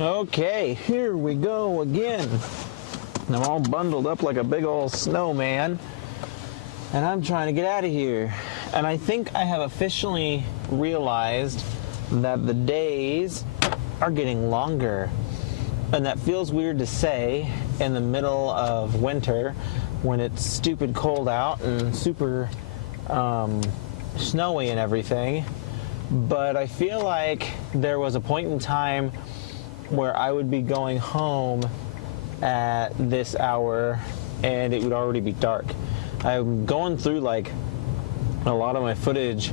Okay, here we go again. I'm all bundled up like a big old snowman, and I'm trying to get out of here. And I think I have officially realized that the days are getting longer. And that feels weird to say in the middle of winter when it's stupid cold out and super snowy and everything. But I feel like there was a point in time where I would be going home at this hour and it would already be dark. I'm going through like a lot of my footage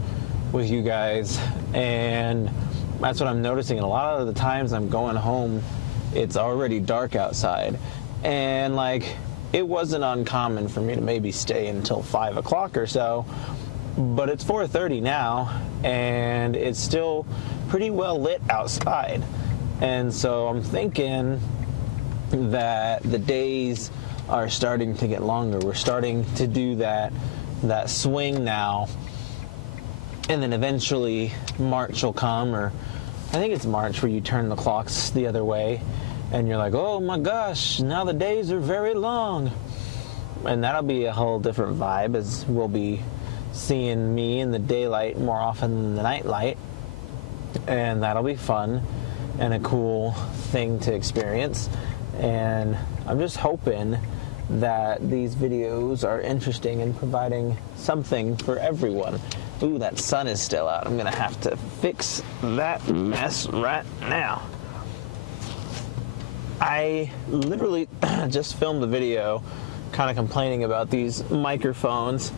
with you guys, and that's what I'm noticing. A lot of the times I'm going home, it's already dark outside. And like, it wasn't uncommon for me to maybe stay until 5 o'clock or so, but it's 4:30 now and it's still pretty well lit outside. And so I'm thinking that the days are starting to get longer. We're starting to do that swing now. And then eventually March will come, or I think it's March, where you turn the clocks the other way and you're like, oh my gosh, now the days are very long. And that'll be a whole different vibe, as we'll be seeing me in the daylight more often than the nightlight. And that'll be fun and a cool thing to experience. And I'm just hoping that these videos are interesting and providing something for everyone. Ooh, that sun is still out. I'm gonna have to fix that mess right now. I literally just filmed a video kind of complaining about these microphones,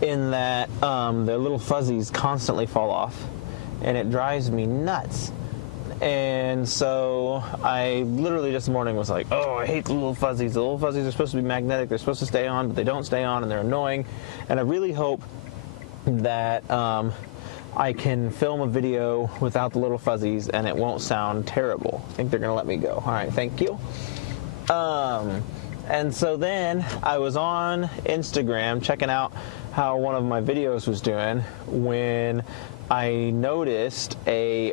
in that their little fuzzies constantly fall off and it drives me nuts. And so I literally just this morning was like, oh, I hate the little fuzzies. The little fuzzies are supposed to be magnetic. They're supposed to stay on, but they don't stay on, and they're annoying. And I really hope that I can film a video without the little fuzzies and it won't sound terrible. I think they're going to let me go. All right, thank you. And so then I was on Instagram checking out how one of my videos was doing when I noticed a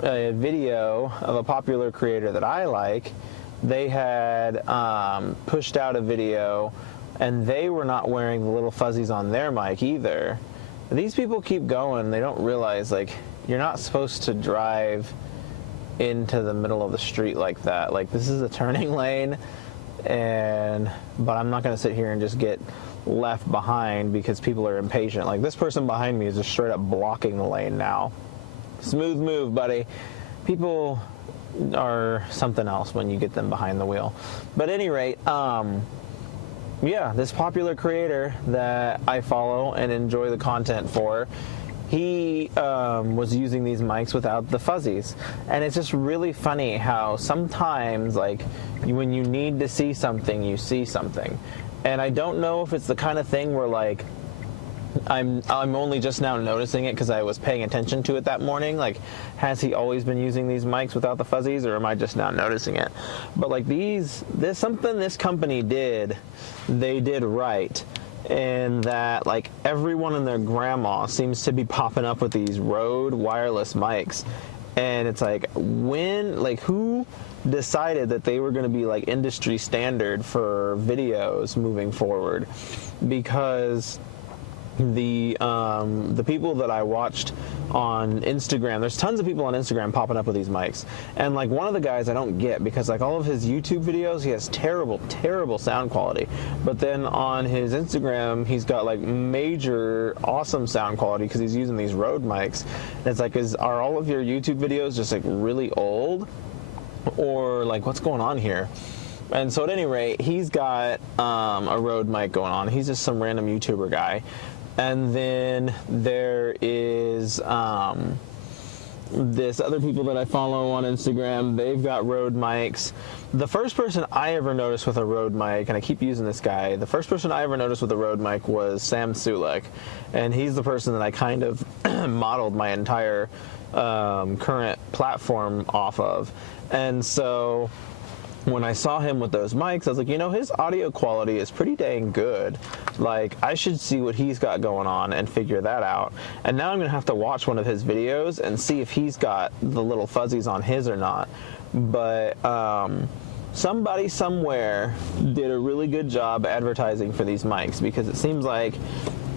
video of a popular creator that I like. They had pushed out a video and they were not wearing the little fuzzies on their mic either. These people keep going. They don't realize, like, you're not supposed to drive into the middle of the street like that. Like, this is a turning lane, but I'm not going to sit here and just get left behind because people are impatient. Like, this person behind me is just straight up blocking the lane now. Smooth move, buddy. People are something else when you get them behind the wheel. But at any rate, yeah, this popular creator that I follow and enjoy the content for, he was using these mics without the fuzzies. And it's just really funny how sometimes, like, when you need to see something, you see something. And I don't know if it's the kind of thing where, like, I'm only just now noticing it because I was paying attention to it that morning. Like, has he always been using these mics without the fuzzies, or am I just now noticing it? But like, there's something this company did, they did right, in that, like, everyone and their grandma seems to be popping up with these Rode wireless mics. And it's like, who decided that they were going to be like industry standard for videos moving forward? Because the people that I watched on Instagram, there's tons of people on Instagram popping up with these mics, and like, one of the guys I don't get, because like, all of his YouTube videos, he has terrible sound quality, but then on his Instagram he's got like major awesome sound quality because he's using these Rode mics. And it's like, are all of your YouTube videos just like really old, or like, what's going on here? And so at any rate, he's got a Rode mic going on. He's just some random YouTuber guy. And then there is this other people that I follow on Instagram. They've got Rode mics. The first person I ever noticed with a Rode mic, and I keep using this guy, the first person I ever noticed with a Rode mic was Sam Sulek. And he's the person that I kind of modeled my entire current platform off of. And so when I saw him with those mics, I was like, you know, his audio quality is pretty dang good. Like, I should see what he's got going on and figure that out. And now I'm going to have to watch one of his videos and see if he's got the little fuzzies on his or not. But somebody somewhere did a really good job advertising for these mics, because it seems like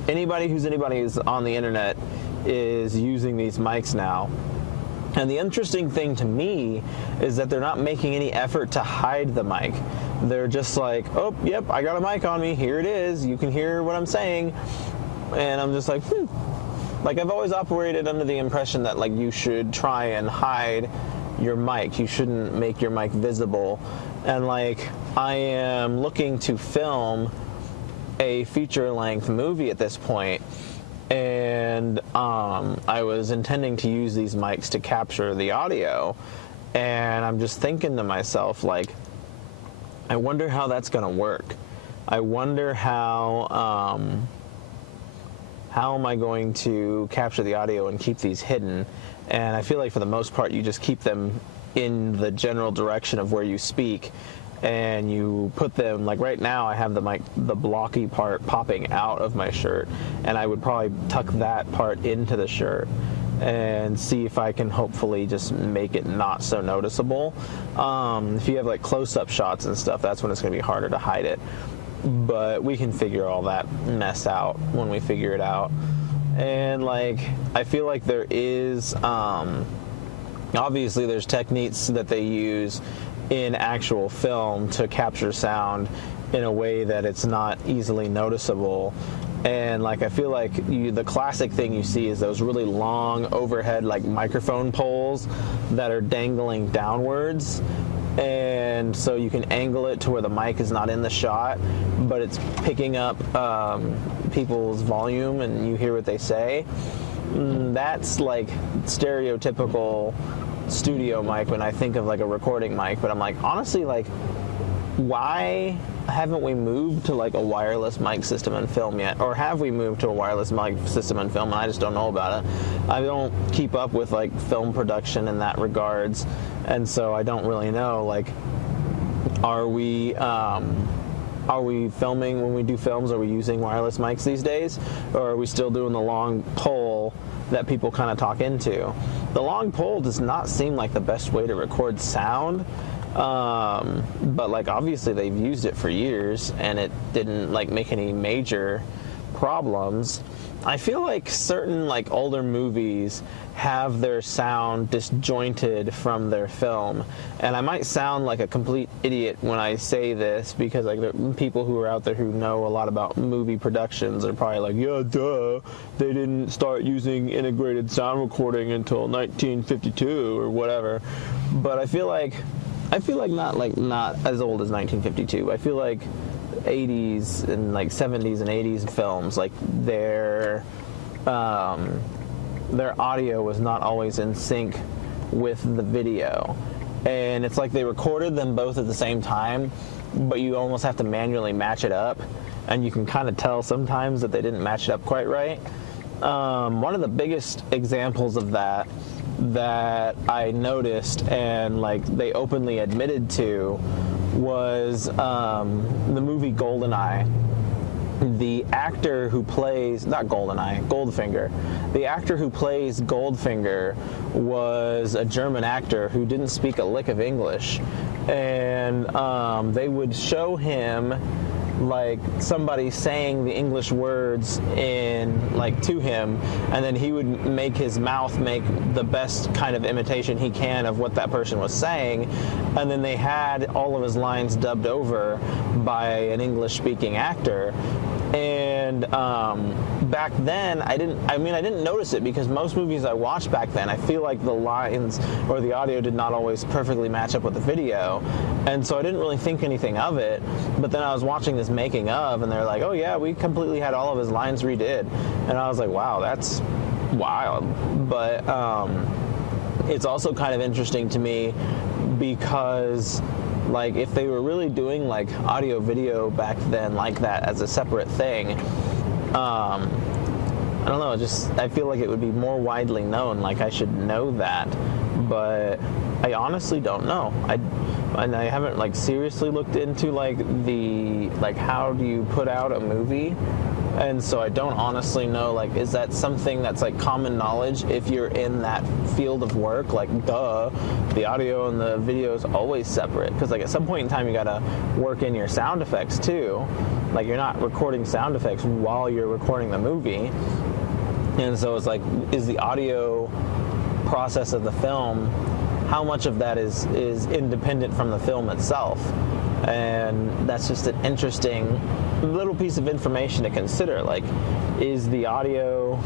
anybody who's on the internet is using these mics now. And the interesting thing to me is that they're not making any effort to hide the mic. They're just like, oh, yep, I got a mic on me. Here it is. You can hear what I'm saying. And I'm just like, Like, I've always operated under the impression that, like, you should try and hide your mic. You shouldn't make your mic visible. And, like, I am looking to film a feature-length movie at this point. And I was intending to use these mics to capture the audio, and I'm just thinking to myself, like, I wonder how that's going to work. I wonder how am I going to capture the audio and keep these hidden? And I feel like for the most part, you just keep them in the general direction of where you speak, and you put them, like right now I have the mic, the blocky part popping out of my shirt, and I would probably tuck that part into the shirt and see if I can hopefully just make it not so noticeable. If you have like close-up shots and stuff, that's when it's going to be harder to hide it. But we can figure all that mess out when we figure it out. And like, I feel like there is, obviously there's techniques that they use in actual film to capture sound in a way that it's not easily noticeable. And like, I feel like the classic thing you see is those really long overhead like microphone poles that are dangling downwards, and so you can angle it to where the mic is not in the shot, but it's picking up people's volume and you hear what they say. That's like stereotypical studio mic when I think of like a recording mic. But I'm like, honestly, like, why haven't we moved to like a wireless mic system in film yet? Or have we moved to a wireless mic system in film and I just don't know about it? I don't keep up with like film production in that regards, and so I don't really know, like, are we filming, when we do films, are we using wireless mics these days? Or are we still doing the long pole that people kind of talk into? The long pole does not seem like the best way to record sound, but like obviously they've used it for years and it didn't like make any major problems. I feel like certain like older movies have their sound disjointed from their film, and I might sound like a complete idiot when I say this, because like the people who are out there who know a lot about movie productions are probably like, yeah, duh, they didn't start using integrated sound recording until 1952 or whatever. But I feel like not as old as 1952. I feel like 80s and like 70s and 80s films, like their audio was not always in sync with the video, and it's like they recorded them both at the same time, but you almost have to manually match it up, and you can kind of tell sometimes that they didn't match it up quite right. One of the biggest examples of that I noticed, and like they openly admitted to, was the movie GoldenEye. The actor who plays, not GoldenEye, Goldfinger. The actor who plays Goldfinger was a German actor who didn't speak a lick of English, and they would show him like somebody saying the English words to him, and then he would make his mouth make the best kind of imitation he can of what that person was saying, and then they had all of his lines dubbed over by an English speaking actor. And back then I didn't notice it, because most movies I watched back then, I feel like the lines or the audio did not always perfectly match up with the video, and so I didn't really think anything of it. But then I was watching this making of, and they're like, oh yeah, we completely had all of his lines redid, and I was like, wow, that's wild. But it's also kind of interesting to me, because like if they were really doing like audio video back then like that as a separate thing, I don't know, just I feel like it would be more widely known. Like I should know that, but I I honestly don't know. And I haven't like seriously looked into like how do you put out a movie, and so I don't honestly know, like, is that something that's like common knowledge if you're in that field of work? Like, duh, the audio and the video is always separate, because like at some point in time you gotta work in your sound effects too. Like, you're not recording sound effects while you're recording the movie. And so it's like, is the audio process of the film, how much of that is independent from the film itself? And that's just an interesting little piece of information to consider. Like, is the audio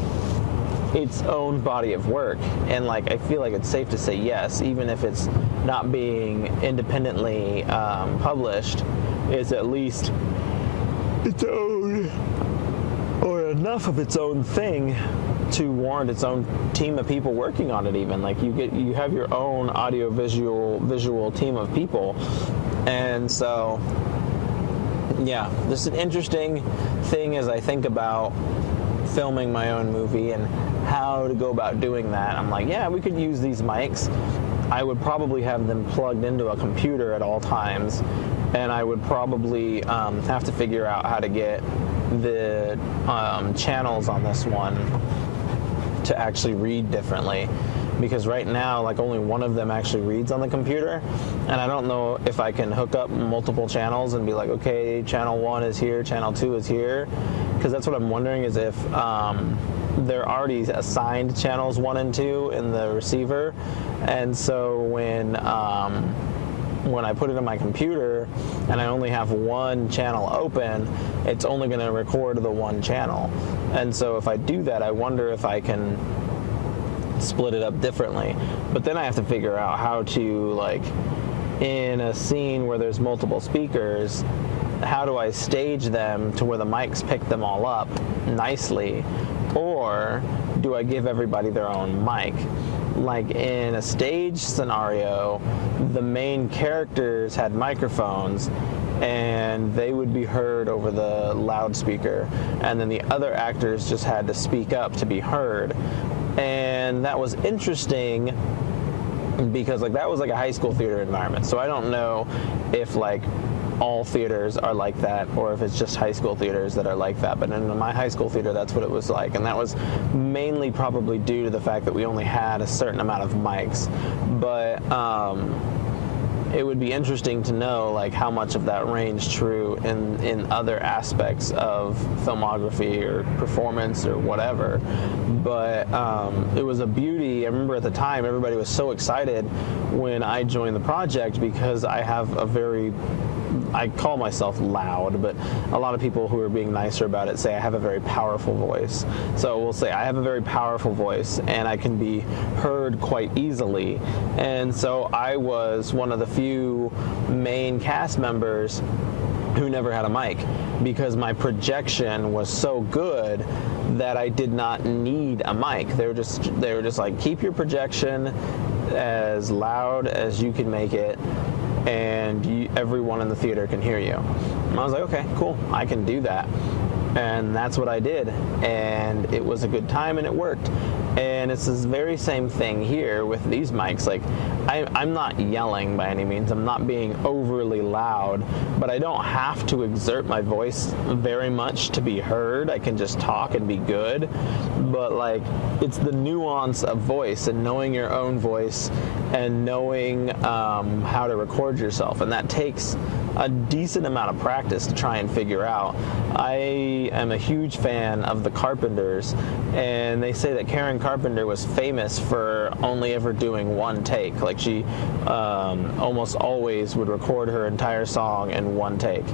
its own body of work? And like, I feel like it's safe to say yes, even if it's not being independently published, it's at least its own, or enough of its own thing to warrant its own team of people working on it. Even like, you have your own audio visual team of people. And so yeah, this is an interesting thing as I think about filming my own movie and how to go about doing that. I'm like, yeah, we could use these mics. I would probably have them plugged into a computer at all times, and I would probably have to figure out how to get the channels on this one to actually read differently, because right now, like, only one of them actually reads on the computer, and I don't know if I can hook up multiple channels and be like, okay, channel 1 is here, channel 2 is here, because that's what I'm wondering, is if they're already assigned channels 1 and 2 in the receiver, and so when I put it in my computer and I only have one channel open, it's only going to record the one channel. And so if I do that, I wonder if I can split it up differently. But then I have to figure out how to, like, in a scene where there's multiple speakers, how do I stage them to where the mics pick them all up nicely? Or do I give everybody their own mic? Like, in a stage scenario, the main characters had microphones and they would be heard over the loudspeaker, and then the other actors just had to speak up to be heard. And that was interesting because, like, that was like a high school theater environment. So I don't know if, like, all theaters are like that, or if it's just high school theaters that are like that. But in my high school theater, that's what it was like, and that was mainly probably due to the fact that we only had a certain amount of mics. But it would be interesting to know, like, how much of that ranged true in other aspects of filmography or performance or whatever. But it was a beauty. I remember at the time everybody was so excited when I joined the project, because I have I call myself loud, but a lot of people who are being nicer about it say I have a very powerful voice. So we'll say I have a very powerful voice and I can be heard quite easily. And so I was one of the few main cast members who never had a mic, because my projection was so good that I did not need a mic. They were just like, keep your projection as loud as you can make it, and everyone in the theater can hear you. And I was like, okay, cool, I can do that. And that's what I did, and it was a good time and it worked. And it's this very same thing here with these mics. Like, I'm not yelling by any means, I'm not being overly loud, but I don't have to exert my voice very much to be heard. I can just talk and be good. But, like, it's the nuance of voice and knowing your own voice and knowing how to record yourself, and that takes a decent amount of practice to try and figure out. I am a huge fan of the Carpenters, and they say that Karen Carpenter was famous for only ever doing one take. Like, she almost always would record her entire song in one take,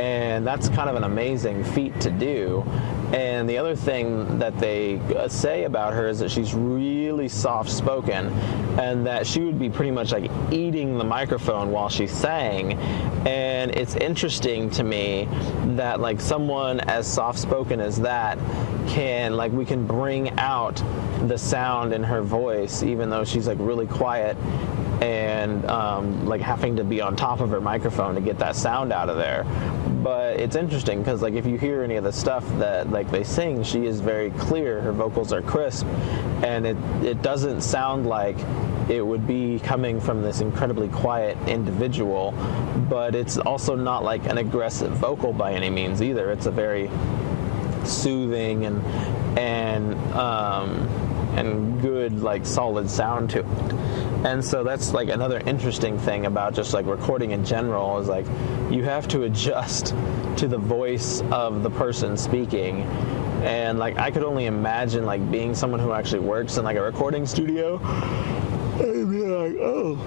and that's kind of an amazing feat to do. And the other thing that they say about her is that she's really soft-spoken, and that she would be pretty much like eating the microphone while she sang. And it's interesting to me that, like, someone as soft-spoken as that can, like, we can bring out the sound in her voice, even though she's, like, really quiet and like having to be on top of her microphone to get that sound out of there. But it's interesting because, like, if you hear any of the stuff that, like, they sing, she is very clear, her vocals are crisp, and it doesn't sound like it would be coming from this incredibly quiet individual, but it's also not like an aggressive vocal by any means either. It's a very soothing and good, like, solid sound to it. And so that's like another interesting thing about just like recording in general, is like you have to adjust to the voice of the person speaking. And like I could only imagine like being someone who actually works in like a recording studio and be like, oh,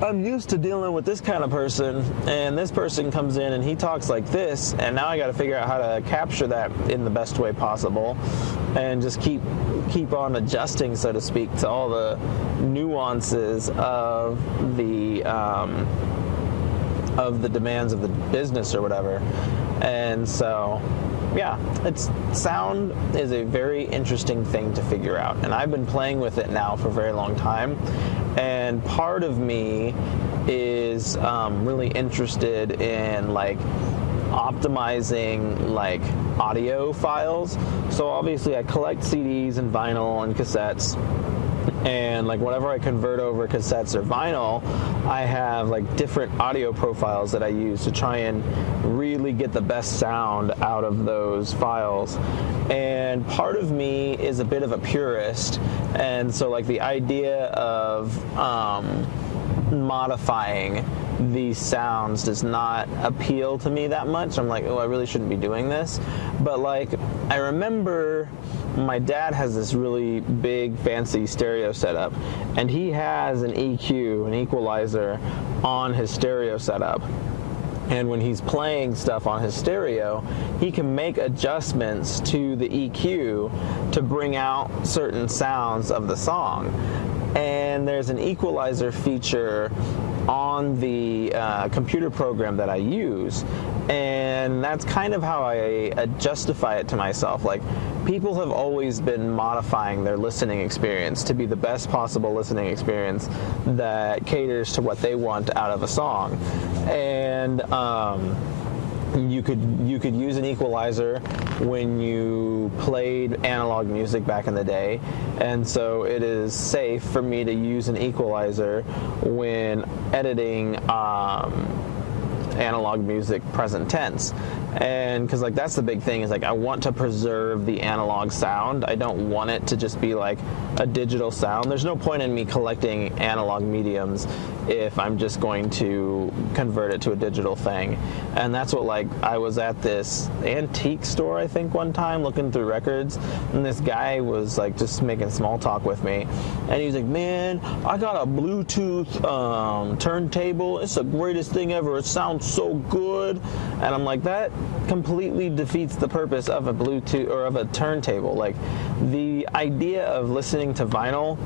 I'm used to dealing with this kind of person, and this person comes in and he talks like this, and now I got to figure out how to capture that in the best way possible, and just keep on adjusting, so to speak, to all the nuances of the demands of the business or whatever. And so, yeah, sound is a very interesting thing to figure out, and I've been playing with it now for a very long time. And part of me is really interested in like optimizing like audio files. So obviously I collect CDs and vinyl and cassettes, and like whenever I convert over cassettes or vinyl, I have like different audio profiles that I use to try and really get the best sound out of those files. And part of me is a bit of a purist, and so like the idea of modifying these sounds does not appeal to me that much. I'm like, oh, I really shouldn't be doing this. But like, I remember my dad has this really big fancy stereo setup, and he has an EQ, an equalizer, on his stereo setup. And when he's playing stuff on his stereo, he can make adjustments to the EQ to bring out certain sounds of the song. And there's an equalizer feature on the computer program that I use, and that's kind of how I justify it to myself. Like, people have always been modifying their listening experience to be the best possible listening experience that caters to what they want out of a song. And you could use an equalizer when you played analog music back in the day, and so it is safe for me to use an equalizer when editing analog music present tense. And because like that's the big thing, is like I want to preserve the analog sound. I don't want it to just be like a digital sound. There's no point in me collecting analog mediums if I'm just going to convert it to a digital thing. And that's what, like, I was at this antique store, I think, one time looking through records, and this guy was like just making small talk with me, and he was like, man, I got a Bluetooth turntable. It's the greatest thing ever. It sounds so good. And I'm like, that completely defeats the purpose of a Bluetooth or of a turntable. Like, the idea of listening to vinyl,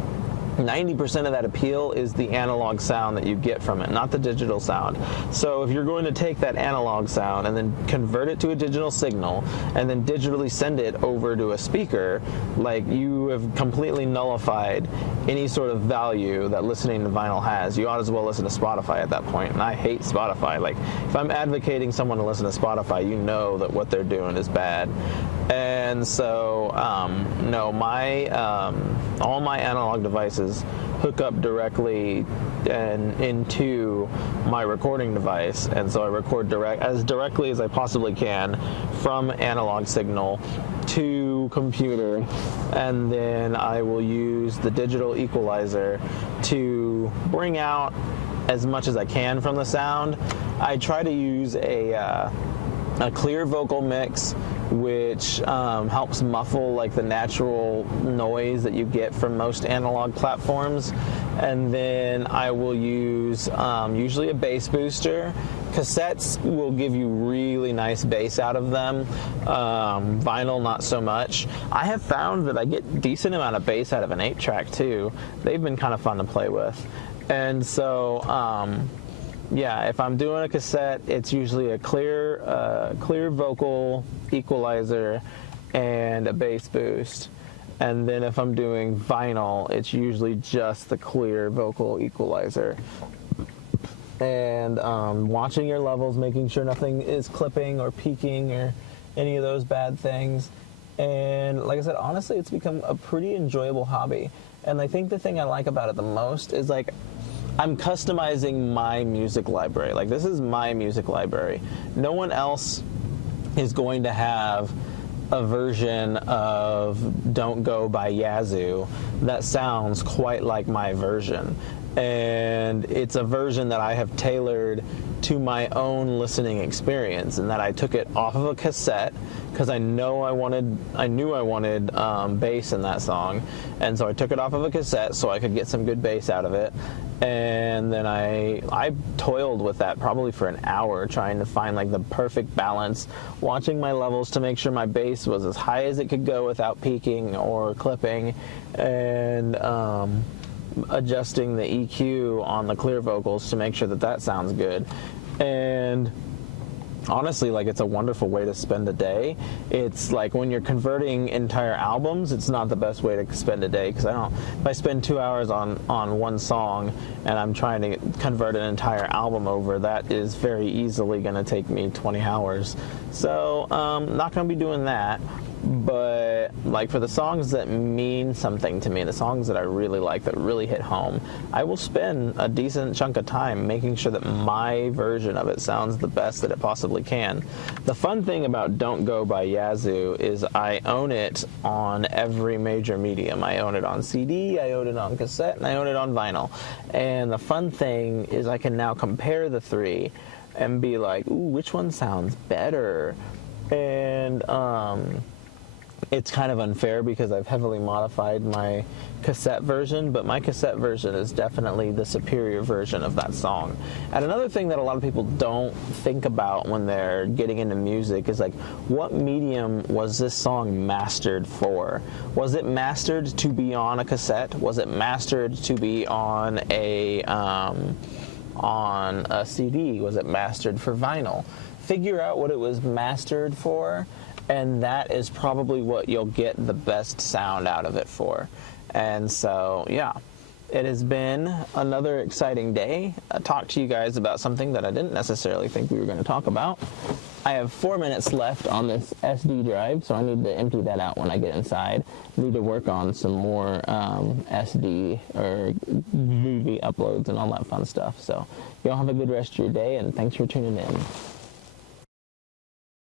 90% of that appeal is the analog sound that you get from it, not the digital sound. So if you're going to take that analog sound and then convert it to a digital signal and then digitally send it over to a speaker, like, you have completely nullified any sort of value that listening to vinyl has. You ought as well listen to Spotify at that point, and I hate Spotify. Like, if I'm advocating someone to listen to Spotify, you know that what they're doing is bad. And so, no, all my analog devices hook up directly and into my recording device, and so I record as directly as I possibly can from analog signal to computer, and then I will use the digital equalizer to bring out as much as I can from the sound. I try to use a clear vocal mix, which helps muffle like the natural noise that you get from most analog platforms. And then I will use usually a bass booster. Cassettes will give you really nice bass out of them. Vinyl, not so much. I have found that I get decent amount of bass out of an 8-track too. They've been kind of fun to play with. And so, yeah, if I'm doing a cassette, it's usually a clear vocal equalizer and a bass boost. And then if I'm doing vinyl, it's usually just the clear vocal equalizer. And watching your levels, making sure nothing is clipping or peaking or any of those bad things. And like I said, honestly, it's become a pretty enjoyable hobby. And I think the thing I like about it the most is like I'm customizing my music library. Like this is my music library. No one else is going to have a version of Don't Go by Yazoo that sounds quite like my version. And it's a version that I have tailored to my own listening experience, and that I took it off of a cassette because I knew I wanted bass in that song, and so I took it off of a cassette so I could get some good bass out of it. And then I toiled with that probably for an hour trying to find like the perfect balance, watching my levels to make sure my bass was as high as it could go without peaking or clipping, and adjusting the EQ on the clear vocals to make sure that that sounds good. And honestly, like, it's a wonderful way to spend a day. It's like when you're converting entire albums, it's not the best way to spend a day, because if I spend 2 hours on one song and I'm trying to convert an entire album over, that is very easily going to take me 20 hours. So not going to be doing that. But like for the songs that mean something to me, the songs that I really like, that really hit home, I will spend a decent chunk of time making sure that my version of it sounds the best that it possibly can. The fun thing about Don't Go by Yazoo is I own it on every major medium. I own it on CD, I own it on cassette, and I own it on vinyl. And the fun thing is I can now compare the three and be like, ooh, which one sounds better? And it's kind of unfair because I've heavily modified my cassette version, but my cassette version is definitely the superior version of that song. And another thing that a lot of people don't think about when they're getting into music is like, what medium was this song mastered for? Was it mastered to be on a cassette? Was it mastered to be on a CD? Was it mastered for vinyl? Figure out what it was mastered for, and that is probably what you'll get the best sound out of it for. And so, yeah, it has been another exciting day. I talked to you guys about something that I didn't necessarily think we were going to talk about. I have 4 minutes left on this SD drive, so I need to empty that out when I get inside. I need to work on some more SD or movie uploads and all that fun stuff. So y'all have a good rest of your day, and thanks for tuning in.